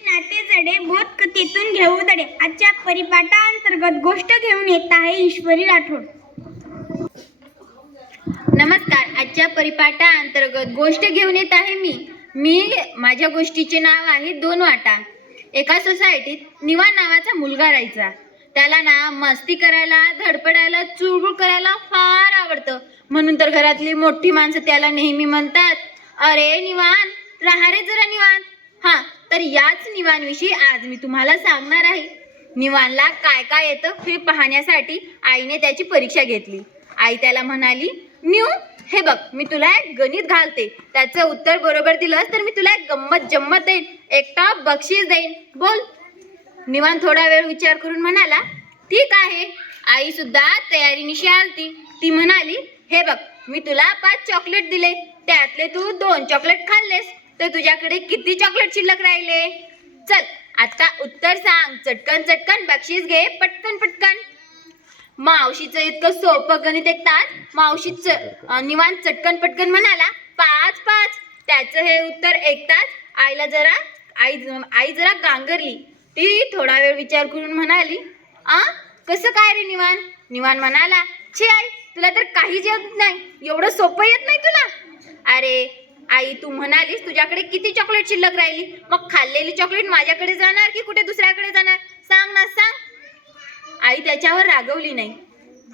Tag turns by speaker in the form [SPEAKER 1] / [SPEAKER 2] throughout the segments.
[SPEAKER 1] नाते जडे बोध कथेतून घेऊ दडे आजच्या परिपाठाअंतर्गत गोष्ट घेऊन येत आहे ईश्वरी राठोड.
[SPEAKER 2] नमस्कार. आजच्या परिपाठाअंतर्गत गोष्ट घेऊन येत आहे मी. मी माझ्या गोष्टीचे नाव आहे दोन वाटा. एका सोसायटीत निवान नावाचा मुलगा राहायचा. त्याला ना मस्ती करायला धडपडायला चुळबुळ करायला फार आवडतं. म्हणून तर घरातली मोठी माणसं त्याला नेहमी म्हणतात अरे निवान राहा रे जरा निवान हा तर याच निवानविषयी आज मी तुम्हाला सांगणार आहे. निवानला काय काय येतं हे पाहण्यासाठी आईने त्याची परीक्षा घेतली. आई त्याला म्हणाली न्यू हे बघ मी तुला एक गणित घालते. त्याचं उत्तर बरोबर दिलंस तर मी तुला एक गंमत जम्मत देईन. एकटा बक्षीस देईन. बोल. निवान थोडा वेळ विचार करून म्हणाला ठीक आहे. आई सुद्धा तयारीनिशी आलती. ती म्हणाली हे बघ मी तुला पाच चॉकलेट दिले. त्यातले तू दोन चॉकलेट खाल्लेस. तर तुझ्याकडे किती चॉकलेट शिल्लक राहिले? चल आता उत्तर सांग. चटकन चटकन बक्षीस घे पटकन पटकन. मावशीचं इतकं सोपं गणित ऐकतात. मावशीच निवांत चटकन पटकन म्हणाला पाच पाच. त्याचं हे उत्तर ऐकताच आईला जरा आई आई जरा गांगरली. ती थोडा वेळ विचार करून म्हणाली आ कसं काय रे निवान निवान म्हणाला छे आई तुला तर काहीच येत नाही. एवढं सोपं येत नाही तुला. अरे आई तू म्हणालीस तुझ्याकडे किती चॉकलेट शिल्लक राहिली? मग खाल्लेली चॉकलेट माझ्याकडे जाणार की कुठे दुसऱ्याकडे जाणार? सांग ना सांग. आई त्याच्यावर रागवली नाही.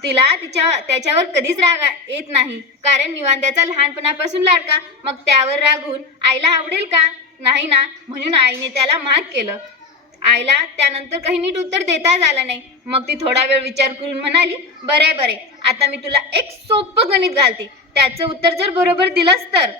[SPEAKER 2] तिला तिच्या त्याच्यावर कधीच राग येत नाही. कारण निवांद्याचा लहानपणापासून लाडका. मग त्यावर रागून आईला आवडेल का? नाही ना म्हणून आईने त्याला माग केलं. आईला त्यानंतर काही नीट उत्तर देताच आलं नाही. मग ती थोडा वेळ विचार करून म्हणाली बरे बरे आता मी तुला एक सोपं गणित घालते. त्याचं उत्तर जर बरोबर दिलंस तर.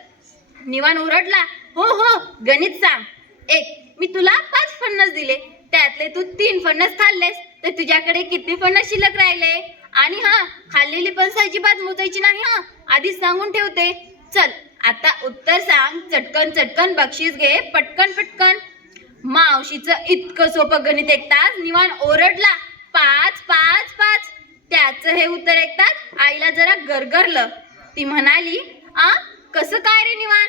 [SPEAKER 2] निवान ओरडला हो हो गणित सांग. एक मी तुला पाच फणस दिले. त्यातले तू तीन फणस खाल्लेस तर तुझ्याकडे किती फणस शिल्लक राहिले? आणि हा खाल्लेली पण अजिबात मोजायची नाही हा आधीच सांगून ठेवते. चल आता उत्तर सांग. चटकन चटकन बक्षीस घे पटकन पटकन. मावशीचं इतकं सोपं गणित ऐकताच निवान ओरडला पाच पाच पाच. त्याचं हे उत्तर ऐकताच आईला जरा गरगरलं. ती म्हणाली आ कसं काय रे निवान?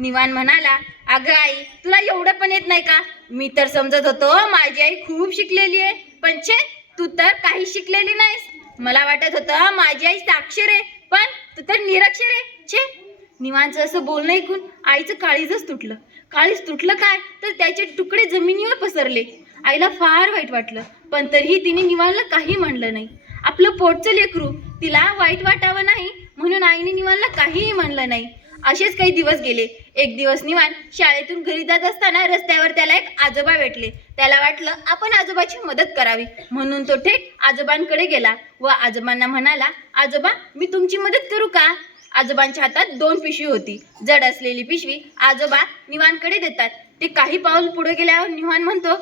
[SPEAKER 2] निवान म्हणाला अगं आई तुला एवढं पण येत नाही का? मी तर समजत होतो माझी आई खूप शिकलेली आहे. पण छे तू तर काही शिकलेली नाहीस. मला वाटत होतं माझी आई साक्षर आहे पण तू तर निरक्षर आहे. छे. निवांचं असं बोलणं ऐकून आईचं काळीजच तुटलं. काळीज तुटलं काय? तर त्याचे तुकडे जमिनीवर पसरले. आईला फार वाईट वाटलं पण तरीही तिने निवानला काही म्हणलं नाही. आपलं पोटचं लेकरू तिला वाईट वाटावं नाही म्हणून आईने निवानला काहीही म्हणलं नाही. असेच काही दिवस गेले. एक दिवस निवान शाळेतून घरी जात असताना रस्त्यावर त्याला एक आजोबा भेटले. त्याला वाटलं आपण आजोबाची मदत करावी. म्हणून तो थेट आजोबांकडे गेला व आजोबांना म्हणाला आजोबा मी तुमची मदत करू का? आजोबांच्या हातात दोन पिशवी होती. जड असलेली पिशवी आजोबा निवानकडे देतात. ते काही पाऊल पुढे गेल्यावर निवान म्हणतो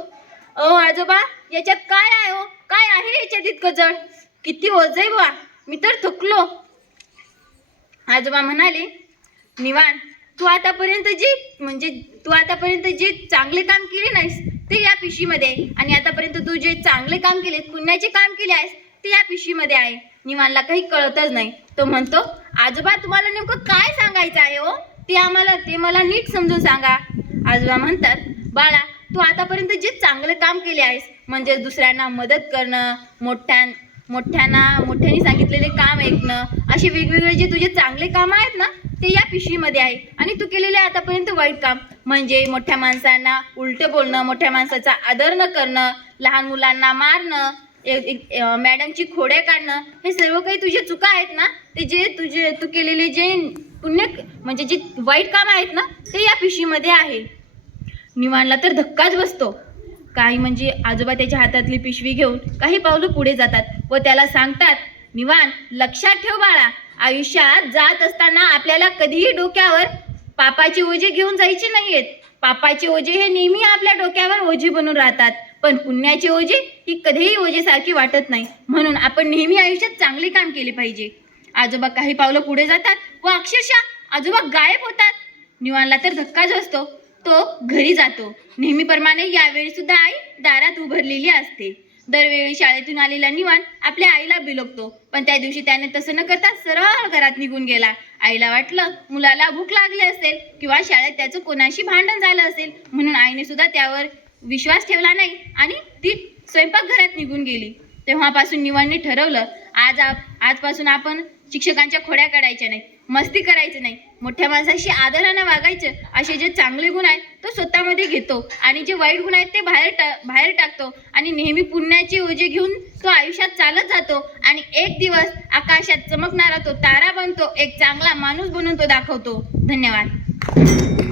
[SPEAKER 2] ओ आजोबा याच्यात काय आहे हो? काय आहे याच्यात इतकं जड? किती ओझ आहे बा मी तर थकलो. आजोबा म्हणाले निवान तू आतापर्यंत जे म्हणजे तू आतापर्यंत जे चांगले काम केले नाहीस ते या पिशवीमध्ये आहे. आणि आतापर्यंत तू जे चांगले काम केले पुण्याचे काम केले आहेस ते या पिशवीमध्ये आहे. निवानला काही कळतच नाही. तो म्हणतो आजोबा तुम्हाला नेमकं काय सांगायचं आहे हो? ते आम्हाला ते मला नीट समजून सांगा. आजोबा म्हणतात बाळा तू आतापर्यंत जे चांगले काम केले आहेस म्हणजे दुसऱ्यांना मदत करणं मोठ्या मोठ्यांना मोठ्यांनी सांगितलेले काम ऐकणं असे वेगवेगळे जे तुझे चांगले काम आहेत ना ते या पिशवीमध्ये आहे. आणि तू केलेले आतापर्यंत वाईट काम. म्हणजे मोठ्या माणसांना उलटं बोलणं मोठ्या माणसाचा आदर न करणं लहान मुलांना मारणं एक- मॅडमची खोड्या काढणं हे सर्व काही तुझे चुका आहेत ना ते जे तुझे तू केलेले जे पुण्य म्हणजे जे वाईट काम आहेत ना ते या पिशवीमध्ये आहे. निवाणला तर धक्काच बसतो. काही म्हणजे आजोबा त्याच्या हातातली पिशवी घेऊन काही पावलं पुढे जातात. व त्याला सांगतात निवान लक्षात ठेव बाळा आयुष्यात जात असताना आपल्याला कधीही डोक्यावर पापाची ओझे घेऊन जायचे नाहीयेत. पापाचे ओझे हे नेहमी आपल्या डोक्यावर ओझे बनून राहतात. पण पुण्याचे ओझे ही कधीही ओझेसारखी वाटत नाही. म्हणून आपण नेहमी आयुष्यात चांगले काम केले पाहिजे. आजोबा काही पावलं पुढे जातात व अक्षरशः आजोबा गायब होतात. निवानला तर धक्काच असतो तो घरी जातो. नेहमीप्रमाणे यावेळी सुद्धा आई दारात उभारलेली असते. दरवेळी शाळेतून आलेला निवान आपल्या आईला बिलगतो. पण त्या दिवशी त्याने तसं न करता सरळ घरात निघून गेला. आईला वाटलं मुलाला भूक लागली असेल किंवा शाळेत त्याचं कोणाशी भांडण झालं असेल म्हणून आईने सुद्धा त्यावर विश्वास ठेवला नाही आणि ती स्वयंपाकघरात निघून गेली. तेव्हापासून निवांनी ठरवलं आज आप आजपासून आपण शिक्षकांच्या खोड्या काढायच्या नाही मस्ती करायचं नाही. मोठ्या माणसाशी आदरानं वागायचं असे जे चांगले गुण आहेत तो स्वतःमध्ये घेतो. आणि जे वाईट गुण आहेत ते बाहेर टा बाहेर टाकतो. आणि नेहमी पुण्याची ओझे घेऊन तो आयुष्यात चालत जातो. आणि एक दिवस आकाशात चमकणारा तो तारा बनतो एक चांगला माणूस बनून तो दाखवतो. धन्यवाद.